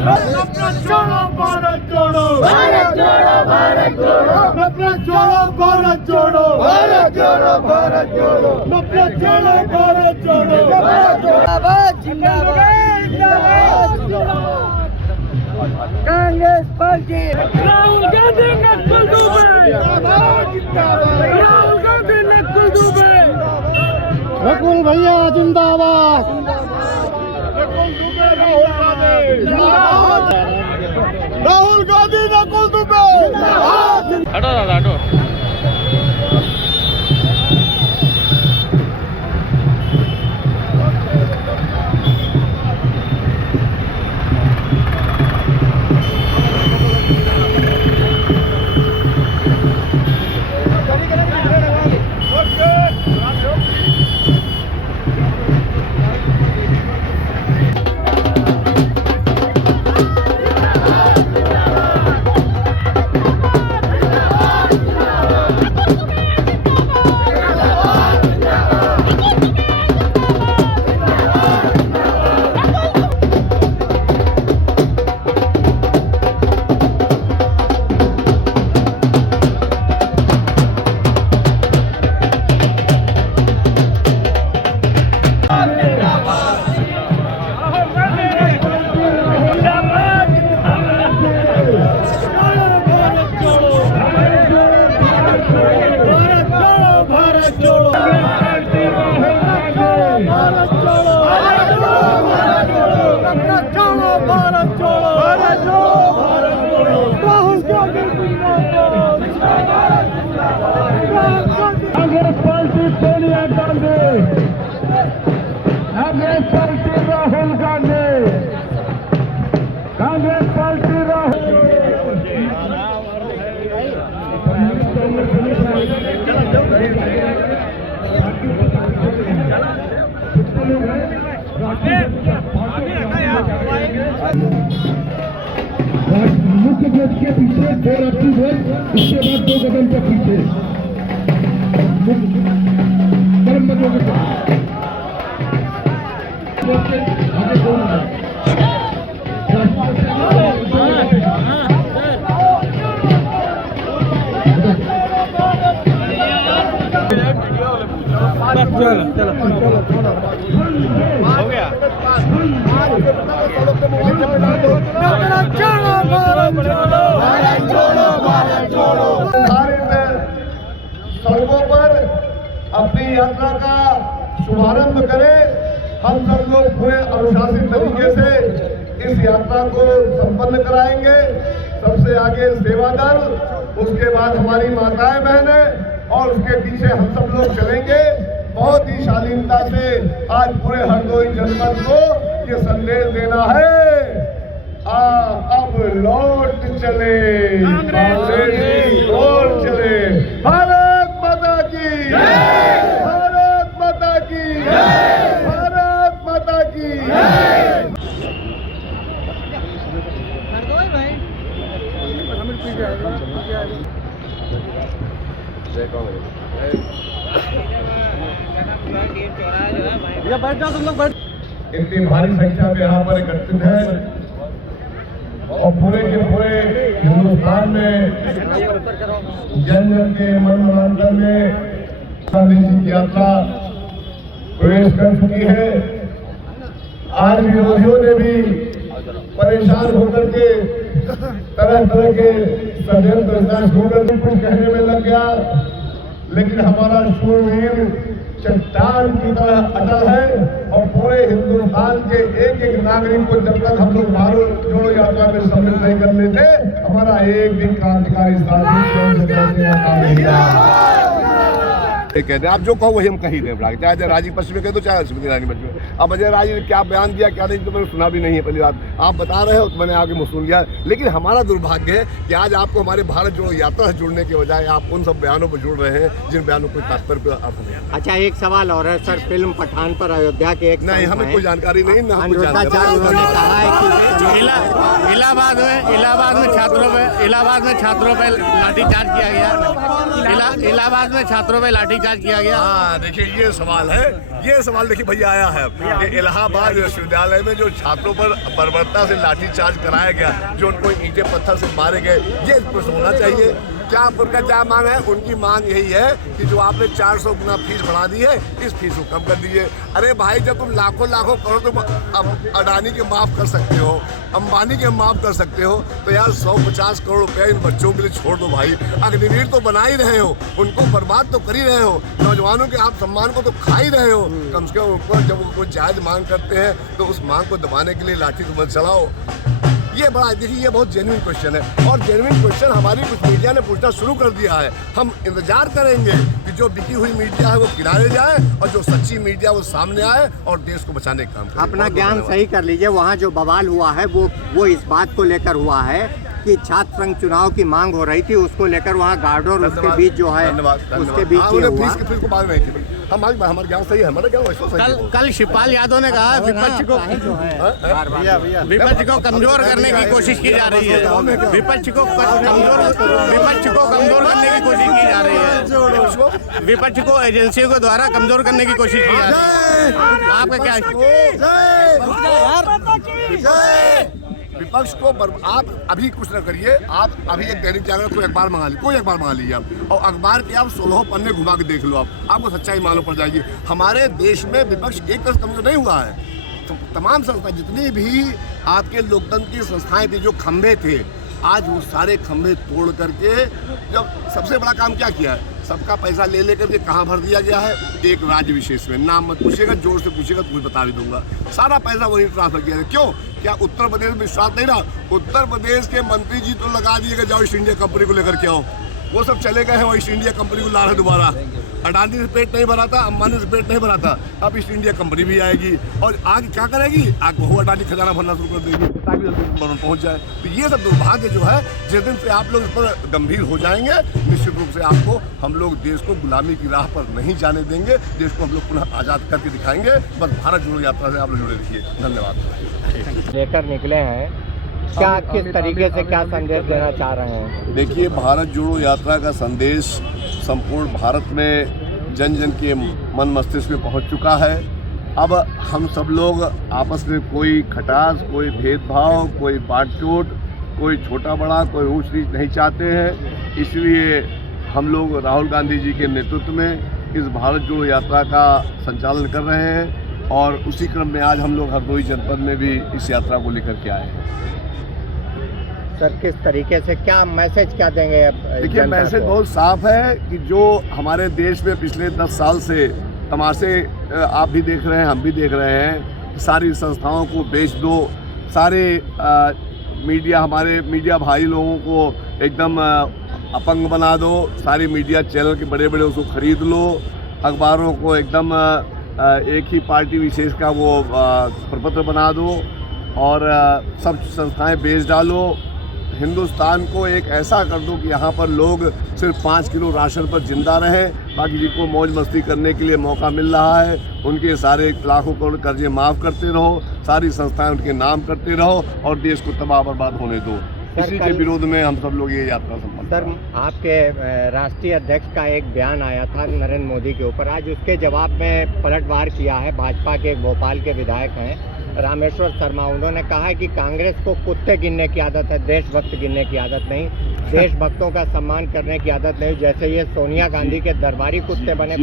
छोड़ो भारत जोड़ो, भारत जोड़ो, भारत जोड़ो, नफरत छोड़ो भारत जोड़ो, भारत जोड़ो, भारत जोड़ो, नफरत छोड़ो भारत जोड़ो, जिंदाबाद जिंदाबाद जिंदाबाद कांग्रेस पार्टी। राहुल गांधी नक्सल दुबे, राहुल गांधी नक्सल दुबे, रकुल भैया जिंदाबाद, राहुल गांधी नकुल दुबे। हटो दादा हटो। Congress party Sonia Gandhi, Congress party Rahul Gandhi, Congress party Rahul. मुख्य गेट के पीछे 2 राष्ट्रीय ध्वज, उसके बाद 2 कदम के पीछे परम बंधुओं के साथ हो गया। सड़कों पर अपनी यात्रा का शुभारंभ करें। हम सब लोग पूरे अनुशासित तरीके से इस यात्रा को संपन्न कराएंगे। सबसे आगे सेवा दल, उसके बाद हमारी माताएं बहनें और उसके पीछे हम सब लोग चलेंगे। बहुत ही शालीनता से आज पूरे हरदोई जनपद को ये संदेश देना है, अब लौट चले, कांग्रेस लौट चले। भारत माता की, भारत माता की, भारत माता की। बैठ जाओ तुम लोग, बैठ। इतनी भारी संख्या में यहाँ पर एकत्रित है और पूरे के पूरे हिंदुस्तान में जन जन के मन मंत्र में गांधी जी की यात्रा प्रवेश कर चुकी है। आज विरोधियों ने भी परेशान होकर के तरह तरह के षड्यंत्र ढूंढकर कुछ कहने में लग गया, लेकिन हमारा शूरवीर चट्टान की तरह अटल है और पूरे हिंदुस्तान के एक एक नागरिक को जब तक हम लोग भारत जोड़ो यात्रा में सम्मिलित नहीं कर लेते, हमारा एक दिन क्रांतिकारी कहते हैं। आप जो कहो वही हम कही दें, चाहे राजीव पश्चिम में कह दो, चाहे स्मृति ईरानी पश्चिम में। अब अजय राजी ने क्या बयान दिया क्या नहीं तो मैंने सुना भी नहीं है। पहली बात आप बता रहे हो तो मैंने आगे सुन लिया, लेकिन हमारा दुर्भाग्य है कि आज आपको हमारे भारत जोड़ो यात्रा से जुड़ने के बजाय आप उन सब बयानों पर जुड़ रहे हैं जिन बयानों को तात्पर्य पर अर्थ नहीं। अच्छा, एक सवाल और है सर, फिल्म पठान पर अयोध्या के एक नहीं, हमें कोई जानकारी नहीं, ना उन्होंने कहा है कि इलाहाबाद में छात्रों पे लाठीचार्ज किया गया। इलाहाबाद में छात्रों पे लाठीचार्ज किया गया। हाँ देखिए ये सवाल है, ये सवाल देखिए भैया आया है कि इलाहाबाद विश्वविद्यालय में जो छात्रों पर बर्बरता से लाठीचार्ज कराया गया, जो उनको ईंटे पत्थर से मारे गए, ये प्रश्न होना चाहिए। क्या उनका क्या मांग है? उनकी मांग यही है कि जो आपने 400 गुना फीस बढ़ा दी है, इस फीस को कम कर दीजिए। अरे भाई जब तुम लाखों लाखों करोड़ तुम अडानी के माफ कर सकते हो, अंबानी के माफ कर सकते हो, तो यार 150 करोड़ रुपया इन बच्चों के लिए छोड़ दो भाई। अग्निवीर तो बना ही रहे हो, उनको बर्बाद तो कर ही रहे हो, नौजवानों के आप सम्मान को तो खा ही रहे हो। कम से कम उनको जब वो जायज मांग करते हैं तो उस मांग को दबाने के लिए लाठी तो मत चलाओ। ये बड़ा देखिए ये बहुत जेन्युइन क्वेश्चन है, और जेन्युइन क्वेश्चन हमारी कुछ मीडिया ने पूछना शुरू कर दिया है। हम इंतजार करेंगे कि जो बिकी हुई मीडिया है वो किनारे जाए और जो सच्ची मीडिया वो सामने आए और देश को बचाने का काम करे। अपना ज्ञान सही कर लीजिए। वहाँ जो बवाल हुआ है वो इस बात को लेकर हुआ है कि छात्र संघ चुनाव की मांग हो रही थी, उसको लेकर वहाँ गार्डो और उसके बीच जो है उसके बीच ये हुआ। फीस को मांग रही थी। हमारा ज्ञान सही है, हमारा ज्ञान कल शिवपाल यादव ने कहा विपक्ष को कमजोर करने की कोशिश की जा रही है, विपक्ष को कमजोर करने की कोशिश की जा रही है, विपक्ष को एजेंसियों के द्वारा कमजोर करने की कोशिश की जा रही है। आपका क्या? विपक्ष को आप अभी कुछ न करिए, आप अभी एक दैनिक जागरण कोई अखबार मंगा लीजिए, कोई अखबार मंगा लीजिए आप, और अखबार के आप 16 पन्ने घुमा के देख लो, आपको सच्चाई मालूम पड़ जाएगी। हमारे देश में विपक्ष एक तरफ कमजोर नहीं हुआ है। तो तमाम संस्था जितनी भी आपके लोकतंत्र की संस्थाएं थी, जो खंभे थे, आज वो सारे खंभे तोड़ करके जब सबसे बड़ा काम क्या किया है, सबका पैसा ले लेकर के कहाँ भर दिया गया है? एक राज्य विशेष में। नाम मत पूछिएगा, जोर से पूछिएगा तो कुछ बता भी दूंगा। सारा पैसा वहीं ट्रांसफर किया है। क्यों? क्या उत्तर प्रदेश में विश्वास नहीं रहा? उत्तर प्रदेश के मंत्री जी तो लगा दिए कि जाओ ईस्ट इंडिया कंपनी को लेकर के आओ, वो सब चले गए हैं, वो ईस्ट इंडिया कंपनी को ला रहे दोबारा। अडानी से पेट नहीं भरा था, अंबानी से पेट नहीं भरा था, अब ईस्ट इंडिया कंपनी भी आएगी, और आगे क्या करेगी? आगे वो अडानी खजाना भरना शुरू कर देगी ताकि जल्दी पहुंच जाए। तो ये सब दुर्भाग्य जो है, जिस दिन से आप लोग इस पर गंभीर हो जाएंगे, निश्चित रूप से आपको हम लोग देश को गुलामी की राह पर नहीं जाने देंगे, देश को हम लोग पुनः आज़ाद करके दिखाएंगे। बस भारत जोड़ो यात्रा से आप लोग जुड़े रहिए। धन्यवाद। लेकर निकले हैं, क्या किस तरीके से क्या संदेश देना चाह रहे हैं? देखिए, भारत जोड़ो यात्रा का संदेश संपूर्ण भारत में जन जन के मन मस्तिष्क में पहुंच चुका है। अब हम सब लोग आपस में कोई खटास, कोई भेदभाव, कोई बातचोट, कोई छोटा बड़ा, कोई ऊंच नीच नहीं चाहते हैं। इसलिए हम लोग राहुल गांधी जी के नेतृत्व में इस भारत जोड़ो यात्रा का संचालन कर रहे हैं, और उसी क्रम में आज हम लोग हरदोई जनपद में भी इस यात्रा को लेकर के आए हैं। सर, किस तरीके से क्या मैसेज क्या देंगे? देखिए, मैसेज बहुत साफ है कि जो हमारे देश में पिछले 10 साल से तमाशे आप भी देख रहे हैं, हम भी देख रहे हैं, सारी संस्थाओं को बेच दो, सारे मीडिया, हमारे मीडिया भाई लोगों को एकदम अपंग बना दो, सारी मीडिया चैनल के बड़े बड़े उसको खरीद लो, अखबारों को एकदम एक ही पार्टी विशेष का वो प्रपत्र बना दो, और सब संस्थाएं बेच डालो। हिंदुस्तान को एक ऐसा कर दो कि यहाँ पर लोग सिर्फ 5 किलो राशन पर जिंदा रहें, बाकी जिनको मौज मस्ती करने के लिए मौका मिल रहा है उनके सारे लाखों करोड़ कर्जे माफ़ करते रहो, सारी संस्थाएं उनके नाम करते रहो, और देश को तबाह बर्बाद होने दो। इसी के विरोध में हम सब लोग ये यात्रा संपन्न। सर, आपके राष्ट्रीय अध्यक्ष का एक बयान आया था नरेंद्र मोदी के ऊपर, आज उसके जवाब में पलटवार किया है। भाजपा के भोपाल के विधायक हैं रामेश्वर शर्मा, उन्होंने कहा है कि कांग्रेस को कुत्ते गिनने की आदत है, देशभक्त गिनने की आदत नहीं, देशभक्तों का सम्मान करने की आदत नहीं। जैसे ये सोनिया गांधी के दरबारी कुत्ते बने,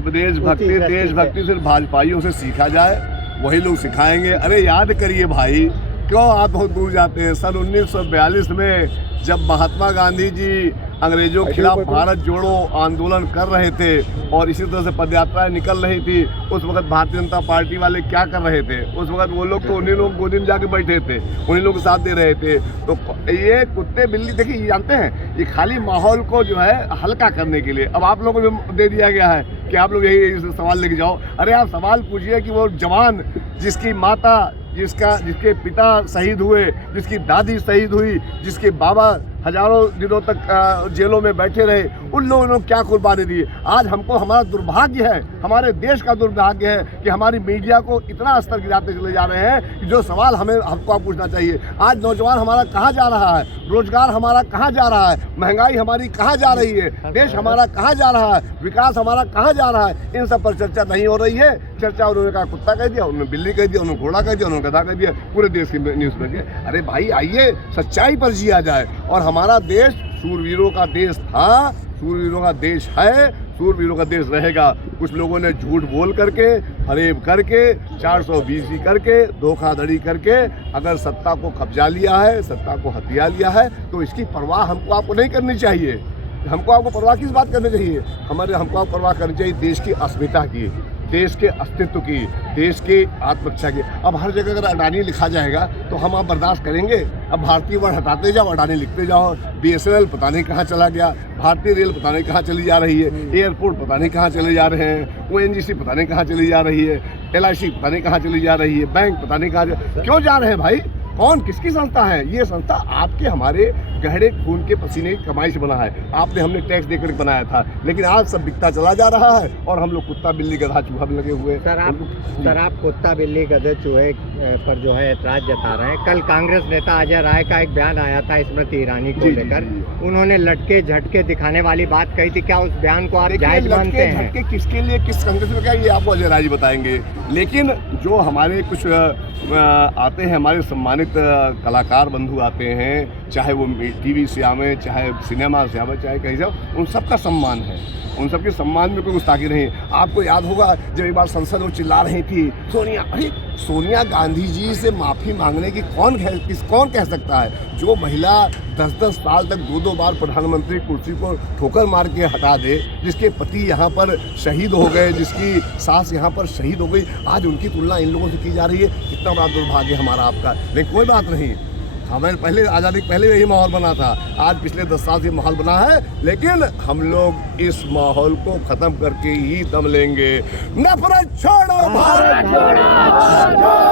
देशभक्ति सिर्फ भाजपाइयों से सीखा जाए, वही लोग सिखाएंगे। अरे याद करिए भाई, क्यों आप बहुत दूर जाते हैं? सन 1942 में जब महात्मा गांधी जी अंग्रेजों के खिलाफ भारत जोड़ो आंदोलन कर रहे थे और इसी तरह से पदयात्राएं निकल रही थी, उस वक्त भारतीय जनता पार्टी वाले क्या कर रहे थे? उस वक्त वो लोग तो उन्हीं लोग गोदी में जाके बैठे थे, उन्हीं लोग साथ दे रहे थे। तो ये कुत्ते बिल्ली, देखिए ये जानते हैं, ये खाली माहौल को जो है हल्का करने के लिए अब आप लोगों को दे दिया गया है कि आप लोग यही सवाल लेके जाओ। अरे आप सवाल पूछिए कि वो जवान जिसकी माता, जिसके पिता शहीद हुए, जिसकी दादी शहीद हुई, जिसके बाबा हजारों दिनों तक जेलों में बैठे रहे, उन लोगों ने क्या कुर्बानी दी। आज हमको हमारा दुर्भाग्य है, हमारे देश का दुर्भाग्य है कि हमारी मीडिया को इतना स्तर गिराते चले जा रहे हैं कि जो सवाल हमको पूछना चाहिए। आज नौजवान हमारा कहाँ जा रहा है, रोजगार हमारा कहाँ जा रहा है, महंगाई हमारी कहाँ जा रही है, देश हमारा कहाँ जा रहा है, विकास हमारा कहाँ जा रहा है, इन सब पर चर्चा नहीं हो रही है। चर्चा उन्होंने कहा कुत्ता कह दिया, उन्होंने बिल्ली कह दिया, उन्होंने घोड़ा कह दिया, उन्होंने गधा कह दिया, पूरे देश की न्यूज़ में गए। अरे भाई आइए सच्चाई पर जिया जाए। और हमारा देश शूरवीरों का देश था, शूरवीरों का देश है, शूरवीरों का देश रहेगा। कुछ लोगों ने झूठ बोल करके, फरेब करके, 420 करके, धोखाधड़ी करके अगर सत्ता को कब्जा लिया है, सत्ता को हथिया लिया है, तो इसकी परवाह हमको आपको नहीं करनी चाहिए। हमको आपको परवाह किस बात करनी चाहिए? हमको आपको परवाह करनी चाहिए देश की अस्मिता की, देश के अस्तित्व की, देश के आत्मरक्षा की। अब हर जगह अगर अडानी लिखा जाएगा तो हम आप बर्दाश्त करेंगे? अब भारतीय वर्ड हटाते जाओ, अडानी लिखते जाओ। BSNL पता नहीं कहाँ चला गया, भारतीय रेल पता नहीं कहाँ चली जा रही है, एयरपोर्ट पता नहीं कहाँ चले जा रहे हैं, ONGC पता नहीं कहाँ चली जा रही है, LIC पता नहीं कहाँ चली जा रही है, बैंक पता नहीं कहाँ क्यों जा रहे हैं भाई? कौन किसकी संस्था है? ये संस्था आपके हमारे गहरे खून के पसीने की कमाई से बना है। हमने टैक्स देकर बनाया था, लेकिन आज सब बिकता चला जा रहा है और हम लोग कुत्ता बिल्ली गधा चूहा भी लगे हुए। सर आप कुत्ता बिल्ली गधे चूहे पर जो है ऐतराज जता रहे हैं। कल कांग्रेस नेता अजय राय का एक बयान आया था स्मृति ईरानी को लेकर, उन्होंने लटके झटके दिखाने वाली बात कही थी। क्या उस बयान को आप जायज मानते हैं? झटके किसके लिए, किस कांग्रेस में क्या, ये आपको अजय राय जी बताएंगे। लेकिन जो हमारे कुछ आते हैं, हमारे सम्मानित कलाकार बंधु आते हैं, चाहे वो TV से आवे, चाहे सिनेमा से आवे, चाहे कहीं से, उन सबका सम्मान है, उन सबके सम्मान में कोई गुस्ताखी नहीं। आपको याद होगा जब एक बार संसद में चिल्ला रही थी सोनिया, अरे सोनिया गांधी जी से माफ़ी मांगने की कौन कह सकता है? जो महिला 10-10 साल तक 2-2 बार प्रधानमंत्री कुर्सी को ठोकर मार के हटा दे, जिसके पति यहाँ पर शहीद हो गए, जिसकी सास यहाँ पर शहीद हो गई, आज उनकी तुलना इन लोगों से की जा रही है। कितना बड़ा दुर्भाग्य हमारा आपका। लेकिन कोई बात नहीं, हमें पहले आज़ादी के पहले यही माहौल बना था, आज पिछले 10 साल से माहौल बना है, लेकिन हम लोग इस माहौल को ख़त्म करके ही दम लेंगे। नफरत छोड़ो, भारत छोड़ो।